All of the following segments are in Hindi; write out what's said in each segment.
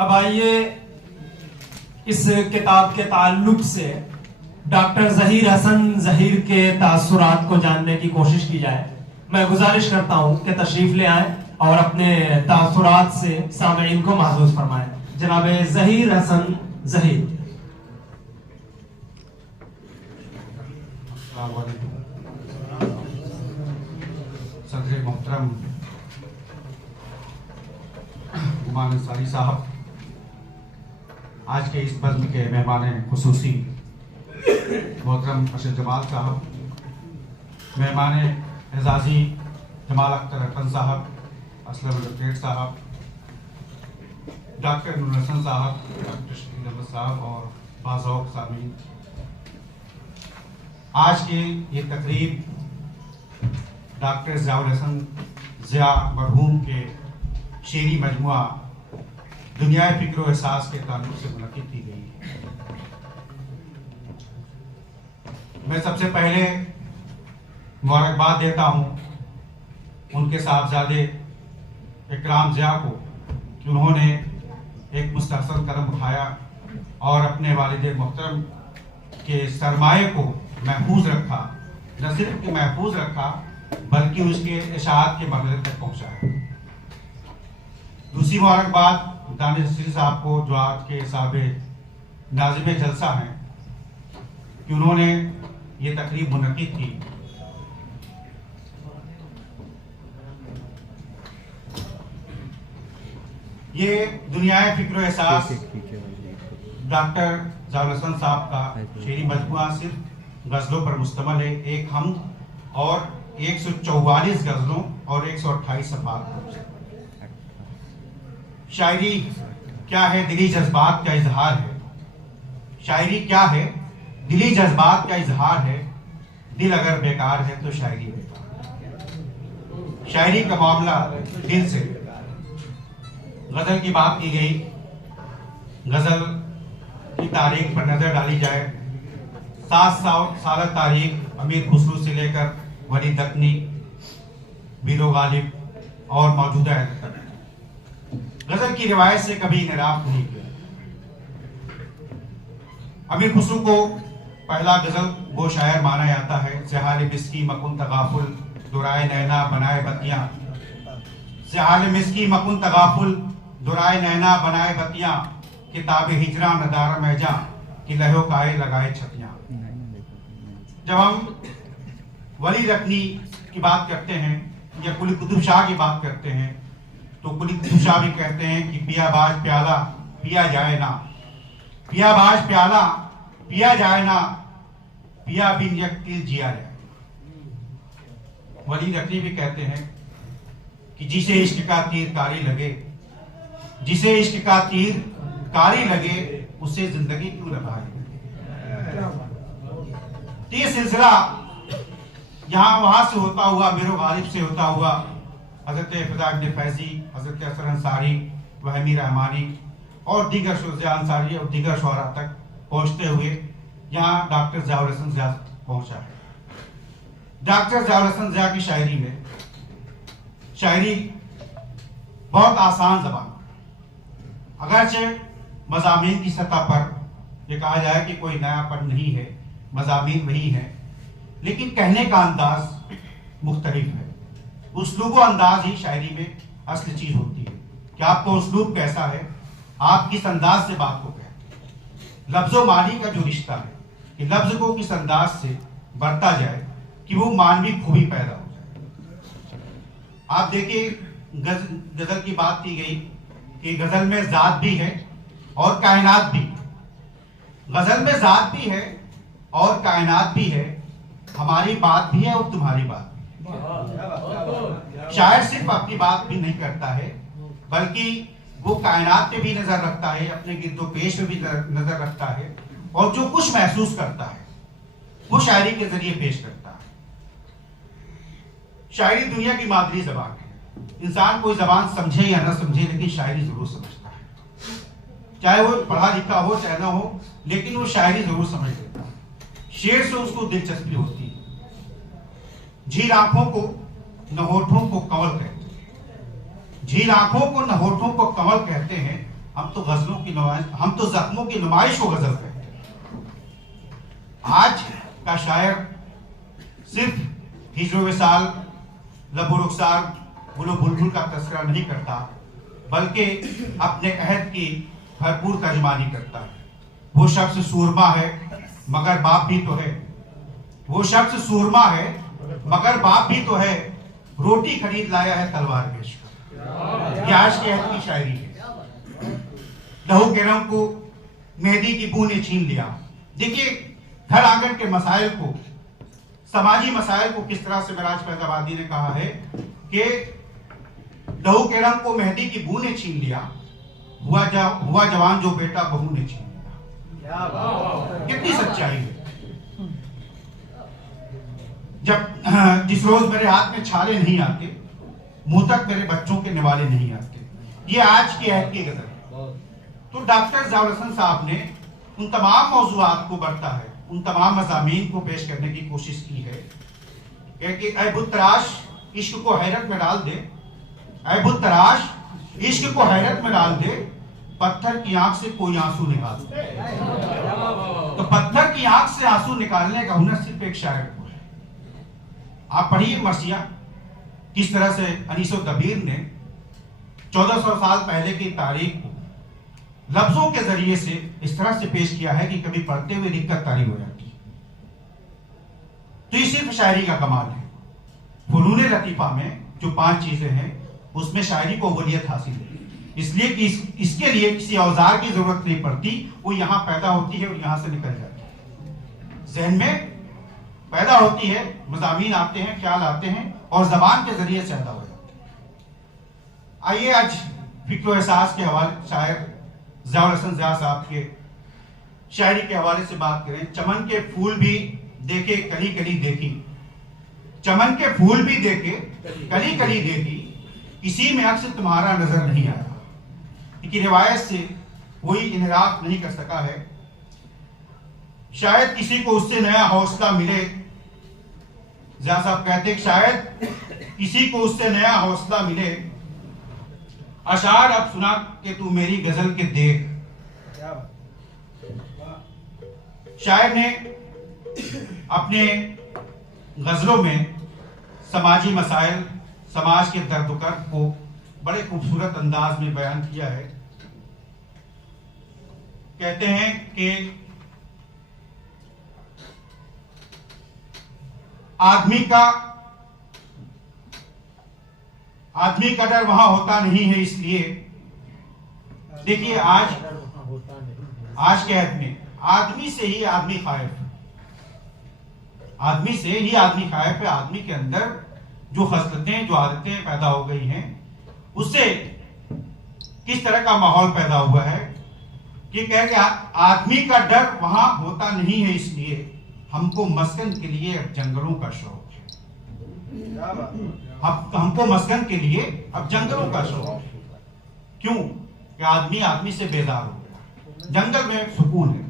अब आइए इस किताब के ताल्लुक से डॉक्टर ज़हीर हसन ज़हीर के तासुरात को जानने की कोशिश की जाए। मैं गुजारिश करता हूं कि तशरीफ ले आए और अपने तासुरात से सामईन को महसूस फरमाएं। जनाब ज़हीर हसन ज़हीर। सदर मोहतरम गुमान अंसारी साहब, आज के इस बज़्म के मेहमान खुसूसी मोहतरम अरशद जमाल साहब, मेहमान एजाज़ी जमाल अख्तर अकन साहब, असलम डॉक्टर साहब, डॉक्टर नूर हसन साहब, डॉक्टर शकील अहमद साहब और बाज़ौक़ सामीन, आज की ये तकरीब डॉक्टर ज़ियाउल हसन ज़िया मरहूम के शेरी मजमुआ दुनिया फ़िक्र व एहसास के ताल्लुक से मुनक़िद की गई है। मैं सबसे पहले मुबारकबाद देता हूँ उनके साहबजादे इकराम ज़िया को कि उन्होंने एक मुस्तहसन कदम उठाया और अपने वालिद मोहतरम के सरमाए को महफूज रखा। न सिर्फ कि महफूज रखा बल्कि उसके इशाअत के मरहले तक पहुँचाया। दूसरी मुबारकबाद दानिश हसन साहब को, जो आज के साहबे नाज़िम जलसा हैं, कि उन्होंने ये तकरीब मुनक़िद की। ये दुनिया फ़िक्र एहसास डॉक्टर ज़ियाउल हसन साहब का शेरी मजमुआ सिर्फ गज़लों पर मुश्तमिल है। एक हम और 144 गज़लों और 128 सफ़ात। शायरी क्या है? दिली जज्बात का इजहार है। शायरी क्या है? दिली जज्बात का इजहार है। दिल अगर बेकार है तो शायरी बेकार। शायरी का मामला दिल से। गजल की बात की गई। गजल की तारीख पर नजर डाली जाए, 700 साल तारीख अमीर खुसरू से लेकर वली दक्नी, बीरो गालिब और मौजूदा तक गजल की रिवायत से कभी इनराफ नहीं किया। अमीर खुसरू को पहला गजल वो शायर माना जाता है। ज़हाल मिस्की मकुन तगाफुल दुराए नैना बनाए बतियां। ज़हाल मिस्की मकुन तगाफुल दुराए नैना बनाए बतियां। किताब हिजरा नदारा मैजा कि लहो काए लगाए छतियां। जब हम वली रकनी की बात करते हैं या कुली कुतुब शाह की बात करते हैं तो कुली कुतुब शाह भी कहते हैं कि पिया बाज प्याला पिया जाए ना, पिया बाज प्याला पिया जाए ना, पिया बिन यकतिल जिया जाए। वली रकनी भी कहते हैं कि जिसे इश्क का तीर कारी लगे, जिसे इश्क का तीर कारी लगे, उससे जिंदगी क्यों न भारी। ये सिलसिला यहाँ वहां से होता हुआ, मेरो गालिब से होता हुआ, हजरत फिदा इब्न फैजी, हजरत असर अंसारी, वहमी रहमानी और दीगर शुजा अंसारी और दीगर शुअरा तक पहुंचते हुए यहाँ डॉक्टर ज़ियाउल हसन ज़िया पहुंचा है। डॉक्टर ज़ियाउल हसन ज़िया की शायरी में, शायरी बहुत आसान ज़बान, अगरचे मज़ामीन की सतह पर ये कहा जाए कि कोई नयापन नहीं है, मज़ामीन वही है, लेकिन कहने का अंदाज मुख्तलिफ है। उस्लूब व अंदाज ही शायरी में असली चीज होती है कि आपका उस्लूब कैसा है, आप किस अंदाज से बात को कहते हैं। लफ्ज़ो मानी का जो रिश्ता है कि लफ्ज़ को किस अंदाज से बरता जाए कि वो मानवी खूबी पैदा हो जाए। आप देखिए गजल की बात की गई कि गजल में ज़ात भी है और कायनात भी। गजल में ज़ात भी है और कायनात भी है, हमारी बात भी है और तुम्हारी बात भी है। शायर सिर्फ अपनी बात भी नहीं करता है बल्कि वो कायनात पे भी नजर रखता है, अपने गिरदोपेश पे भी नजर रखता है और जो कुछ महसूस करता है वो शायरी के जरिए पेश करता है। शायरी दुनिया की मादरी जबान है। इंसान कोई जबान समझे या ना समझे लेकिन शायरी जरूर समझता है, चाहे वो पढ़ा लिखा हो चाहे ना हो, लेकिन वो शायरी जरूर समझ लेता है। शेर से उसको दिलचस्पी होती है। झील आंखों को न होठों को कंवल कहते हैं, झील आंखों को न होठों को कंवल कहते हैं, हम तो गजलों की नुमाइश, हम तो जख्मों की नुमाइश को गजल कहते हैं। आज का शायर सिर्फ हिजरो विसाल, लबो रुखसार, गुलो बुलबुल का तस्करा नहीं करता, बल्कि अपने अहद की भरपूर तर्जमानी करता है। वो शख्स सूरमा है मगर बाप भी तो है, वो शख्स सूरमा है मगर बाप भी तो है, रोटी खरीद लाया है तलवार बेचकर। ये आज के अहद की शायरी है। लहू के रंग को मेहंदी की बू ने छीन लिया। देखिए घर आंगन के मसाइल को, समाजी मसाइल को किस तरह से मिराज फैजाबादी ने कहा है कि लहू के रंग को मेहंदी की बू ने छीन लिया, हुआ जवान जो बेटा बहू ने छीन लिया। कितनी सच्चाई है। जब जिस रोज मेरे हाथ में छाले नहीं आते, मुंह तक मेरे बच्चों के निवाले नहीं आते, ये आज की अहद की गजल है। तो डॉक्टर ज़ियाउल हसन साहब ने उन तमाम मौज़ूआत को बढ़ता है, उन तमाम मज़ामीन को पेश करने की कोशिश की है कि ऐ बुत तराश इश्क को हैरत में डाल दे, ऐ बुत तराश इश्क को हैरत में डाल दे, पत्थर की आंख से कोई आंसू निकाल दे। तो पत्थर की आंख से आंसू निकालने का हुनर सिर्फ एक शायर को है। आप पढ़िए मर्सिया, किस तरह से अनीसो दबीर ने 1400 साल पहले की तारीख को लफ्जों के जरिए से इस तरह से पेश किया है कि कभी पढ़ते हुए दिक्कत तारी हो जाती है। तो ये सिर्फ शायरी का कमाल है। फुनून लतीफा में जो 5 चीजें हैं उसमें शायरी को अव्वलियत हासिल है, इसलिए कि इसके लिए किसी औजार की जरूरत नहीं पड़ती, वो यहाँ पैदा होती है और यहाँ से निकल जाती है। जहन में पैदा होती है, मज़ामीन आते हैं, ख्याल आते हैं और जबान के जरिए से अदा हो जाते हैं। आइए आज फिक्र एहसास के हवाले शायर ज़ियाउल हसन ज़िया साहब के शायरी के हवाले से बात करें। चमन के फूल भी देखे कली कली देखी, चमन के फूल भी देखे कली कली देखी, किसी में अक्स तुम्हारा नजर नहीं आया। कि रिवायत से कोई इनराफ नहीं कर सका है, शायद किसी को उससे नया हौसला मिले। ज़िया साहब कहते शायद किसी को उससे नया हौसला मिले, अशार अब सुना के तू मेरी गजल के देख। शायर ने अपने गजलों में समाजी मसाइल, समाज के दर्द दर्द को बड़े खूबसूरत अंदाज में बयान किया है। कहते हैं कि आदमी का डर वहां होता नहीं है, इसलिए देखिए आज के हद में आदमी से ही आदमी खाइफ है, आदमी से ही आदमी खाइफ है। आदमी के अंदर जो खसलतें, जो आदतें पैदा हो गई हैं, उससे किस तरह का माहौल पैदा हुआ है कि कह के आदमी का डर वहां होता नहीं है, इसलिए हमको मस्कन के लिए अब जंगलों का शौक है। हमको मस्कन के लिए अब जंगलों का शौक है। क्यों? कि आदमी आदमी से बेजार हो गया। जंगल में सुकून है,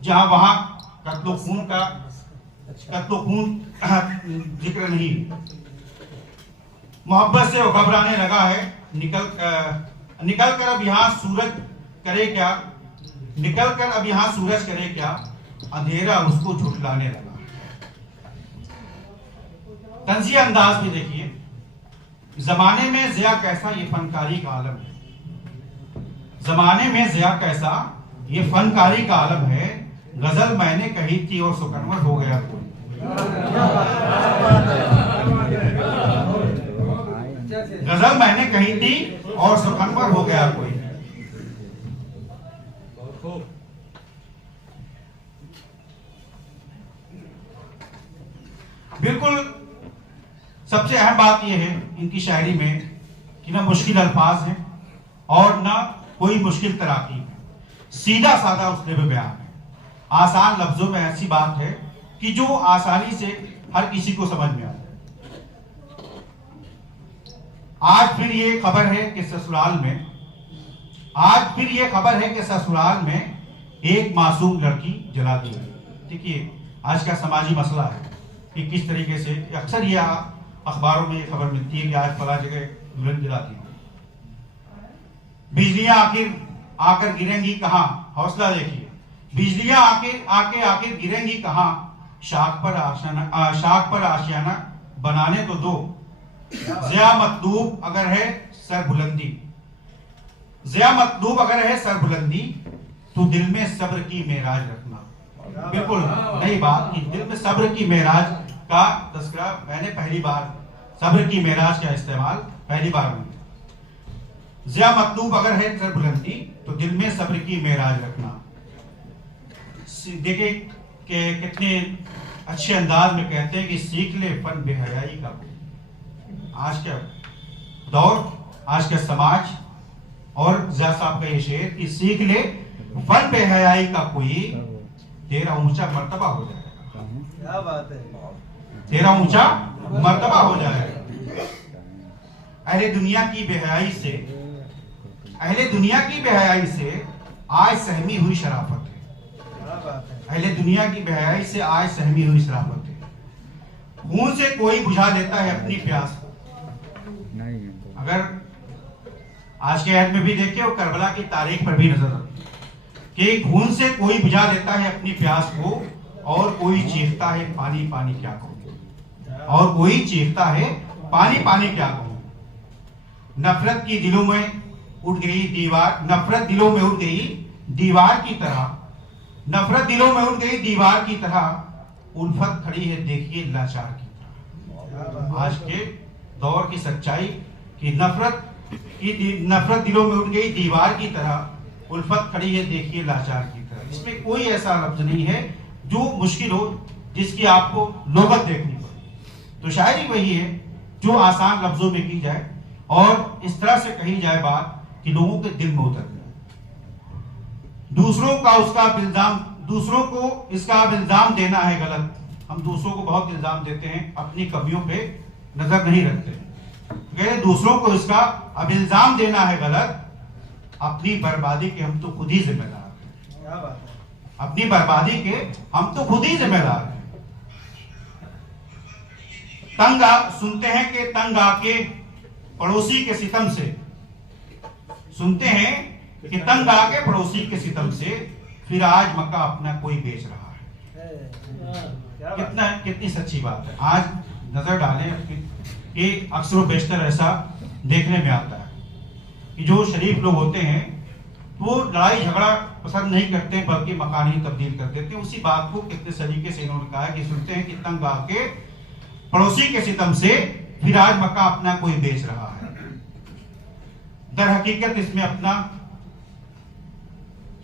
जहां वहां कत्लो खून जिक्र नहीं, मोहब्बत से वो घबराने लगा है। निकल कर अब यहाँ सूरज करे क्या, निकल कर अब यहाँ सूरज करे क्या, अंधेरा उसको झुठलाने लगा। तंज़िया अंदाज में देखिए, जमाने में ज़िया कैसा ये फनकारी का आलम है, जमाने में ज़िया कैसा ये फनकारी का आलम है, गजल मैंने कही थी और सुकनवर हो गया कोई। गजल मैंने कही थी और सुकनवर हो गया कोई। बिल्कुल सबसे अहम बात यह है इनकी शायरी में कि ना मुश्किल अल्फाज हैं और ना कोई मुश्किल तराकीब है, सीधा साधा उसने भी बयान है। आसान लफ्जों में ऐसी बात है कि जो आसानी से हर किसी को समझ में आता है। आज फिर ये खबर है कि ससुराल में एक मासूम लड़की जला दी गई। देखिए आज का समाजी मसला है कि किस तरीके से अक्सर ये अखबारों में ये खबर मिलती है कि आज फला जगह दुल्हन जला दी। बिजलियां आकर गिरेंगी कहां, हौसला देखिए, बिजलियां आके गिरेंगी कहां, शाख पर आशियाना बनाने तो दो, ज़िया मतलूब अगर है सर बुलंदी, ज़िया मतलूब अगर है सर बुलंदी, तो दिल में सब्र की मेराज रखना। बिल्कुल नई बात कि दिल में सब्र की मेराज का तस्करा मैंने पहली बार, सब्र की मेराज का इस्तेमाल पहली बार हुआ। ज़िया मतलूब अगर है सर बुलंदी, तो दिल में सब्र की मेराज रखना। देखिए कि कितने अच्छे अंदाज में कहते हैं कि सीख ले फन बेहयाई का। आज का दौर, आज का समाज और ज़िया साहब का ये शेर कि सीख ले फन बेहयाई का कोई, तेरा ऊंचा मर्तबा हो जाएगा। क्या बात है, तेरा ऊंचा मर्तबा हो जाएगा। अहले दुनिया की बेहयाई से, अहले दुनिया की बेहयाई से आज सहमी हुई शराफत है। अहले दुनिया की बेहयाई से आज सहमी हुई शराफत है। खून से कोई बुझा देता है अपनी प्यास को। अगर आज के ऐड में भी देखिए और करबला की तारीख पर भी नजर कि खून से कोई बुझा देता है अपनी प्यास को, और कोई चीखता है पानी पानी क्या कहूं, और कोई चीखता है पानी पानी क्या कहूं। नफरत की दिलों में उठ गई दीवार, नफरत दिलों में उठ गई दीवार की तरह, नफरत दिलों में उठ गई दीवार की तरह, उल्फत खड़ी है देखिए लाचार की तरह। आज के दौर की सच्चाई कि नफरत दिलों में उठ गई दीवार की तरह, उल्फत खड़ी है देखिए लाचार की तरह। इसमें कोई ऐसा लफ्ज नहीं है जो मुश्किल हो, जिसकी आपको लोगत देखनी पड़े। तो शायरी वही है जो आसान लफ्जों में की जाए और इस तरह से कही जाए बात कि लोगों के दिल में उतर जाए। दूसरों को इसका अब इल्जाम देना है गलत। हम दूसरों को बहुत इल्जाम देते हैं, अपनी कमियों पे नजर नहीं रखते। तो दूसरों को इसका अब इल्जाम देना है गलत, अपनी बर्बादी के हम तो खुद ही जिम्मेदार हैं। क्या बात है, अपनी बर्बादी के हम तो खुद ही जिम्मेदार हैं। सुनते हैं कि तंग आके पड़ोसी के सितम से, सुनते हैं कि तंग आके पड़ोसी के सितम से, फिर आज मक्का अपना कोई बेच रहा है। कितनी सच्ची बात है। आज नजर डालें कि अक्सर बेशतर ऐसा देखने में आता है कि जो शरीफ लोग होते हैं वो लड़ाई झगड़ा पसंद नहीं करते, बल्कि मकान ही तब्दील कर देते हैं। उसी बात को कितने सलीके से इन्होंने कहा है कि सुनते हैं कि तंग आके पड़ोसी के सितम से, फिर आज मक्का अपना कोई बेच रहा है। दर हकीकत इसमें अपना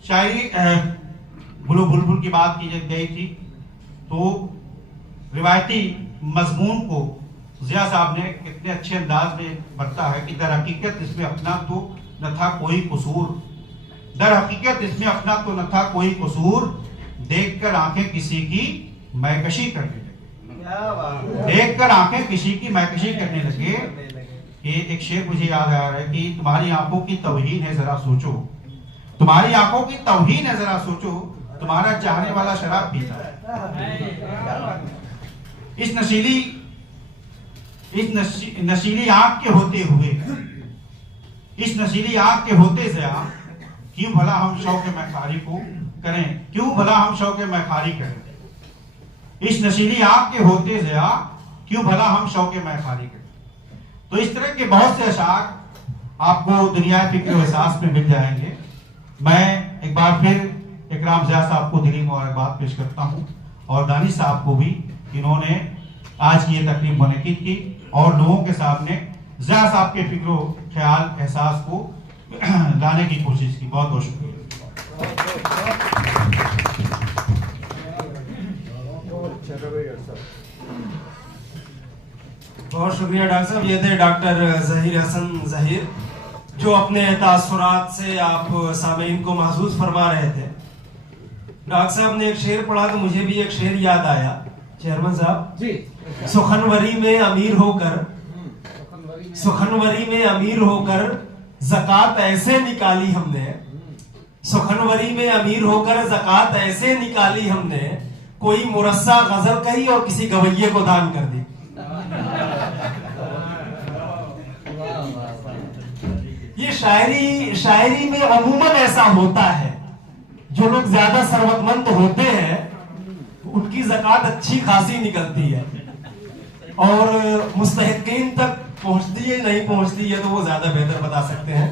शायरी बुलबुल की बात की गई थी, तो रिवायती मजमून को ज़िया साहब ने कितने अच्छे अंदाज में बरता है कि दर हकीकत इसमें अपना तो न था कोई कसूर, दर हकीकत इसमें अपना तो न था कोई कसूर, देखकर आंखें किसी की मैकशी करने लगे। देखकर आंखें किसी की मैकशी करने लगे। ये एक शेर मुझे याद आ रहा है कि तुम्हारी आंखों की तौहीन है जरा सोचो, तुम्हारी आंखों की तौहीन है जरा सोचो, तुम्हारा चाहने वाला शराब पीता है। इस नशीली आंख के होते हुए, इस नशीली आंख के होते ज़िया, क्यों भला हम शौक मैखारी को करें, क्यों भला हम शौक मैखारी करें। इस नशीली आंख के होते ज़िया, क्यों भला हम शौक मैखारी करें। तो इस तरह के बहुत से अशार आपको दुनिया फिक्र एहसास में मिल जाएंगे। मैं एक बार फिर इकराम ज़िया साहब को दिली मुबारकबाद पेश करता हूँ, और दानिश साहब को भी, इन्होंने आज की ये तकरीब मुनक़िद की और लोगों के सामने ज़िया साहब के फिक्र ख्याल एहसास को लाने की कोशिश की। बहुत बहुत शुक्रिया। बहुत शुक्रिया डॉक्टर साहब। ये थे डॉक्टर ज़हीर हसन ज़हीर, जो अपने तासुरात से आप सामीन को महसूस फरमा रहे थे। डॉक्टर साहब ने एक शेर पढ़ा तो मुझे भी एक शेर याद आया। चेयरमैन साहब जी, सुखनवरी में अमीर होकर ज़कात ऐसे निकाली हमने, सुखनवरी में अमीर होकर ज़कात ऐसे निकाली हमने, कोई मुरस्सा गजल कही और किसी गवैये को दान कर दी। ये शायरी में अमूमन ऐसा होता है, जो लोग ज्यादा सरवतमंद होते हैं उनकी ज़कात अच्छी खासी निकलती है, और मुस्तहिकीन तक पहुंचती है नहीं पहुंचती है तो वो ज्यादा बेहतर बता सकते हैं।